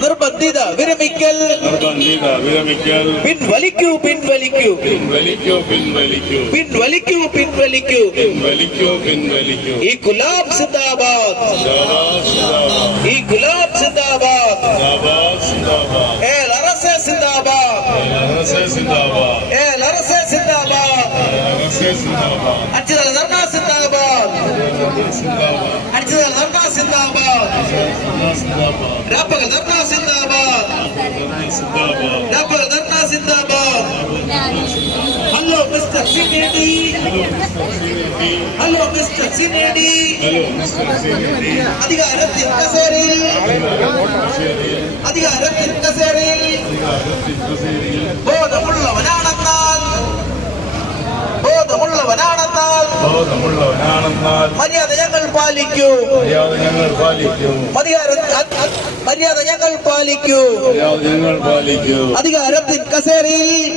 നിർബന്ധിത വിരമിക്കൽ പിൻവലിക്കൂ ഈ ഗുലാബ് സിന്ദാബാദ് LRSA സിന്ദാബാദ് അടിച്ചതല ധർണ സിന്ദാബാദ് രാപ്പകൽ ധർണ സിന്ദാബാദ് ഹലോ മിസ്റ്റർ സിനേഡി അധികാരത്തിൻ കസേരയിൽ ബോധമുള്ളവനാണെന്നാൽ മര്യാദ ഞങ്ങൾ പാലിക്കൂ അധികാരത്തിൻ കസേരയിൽ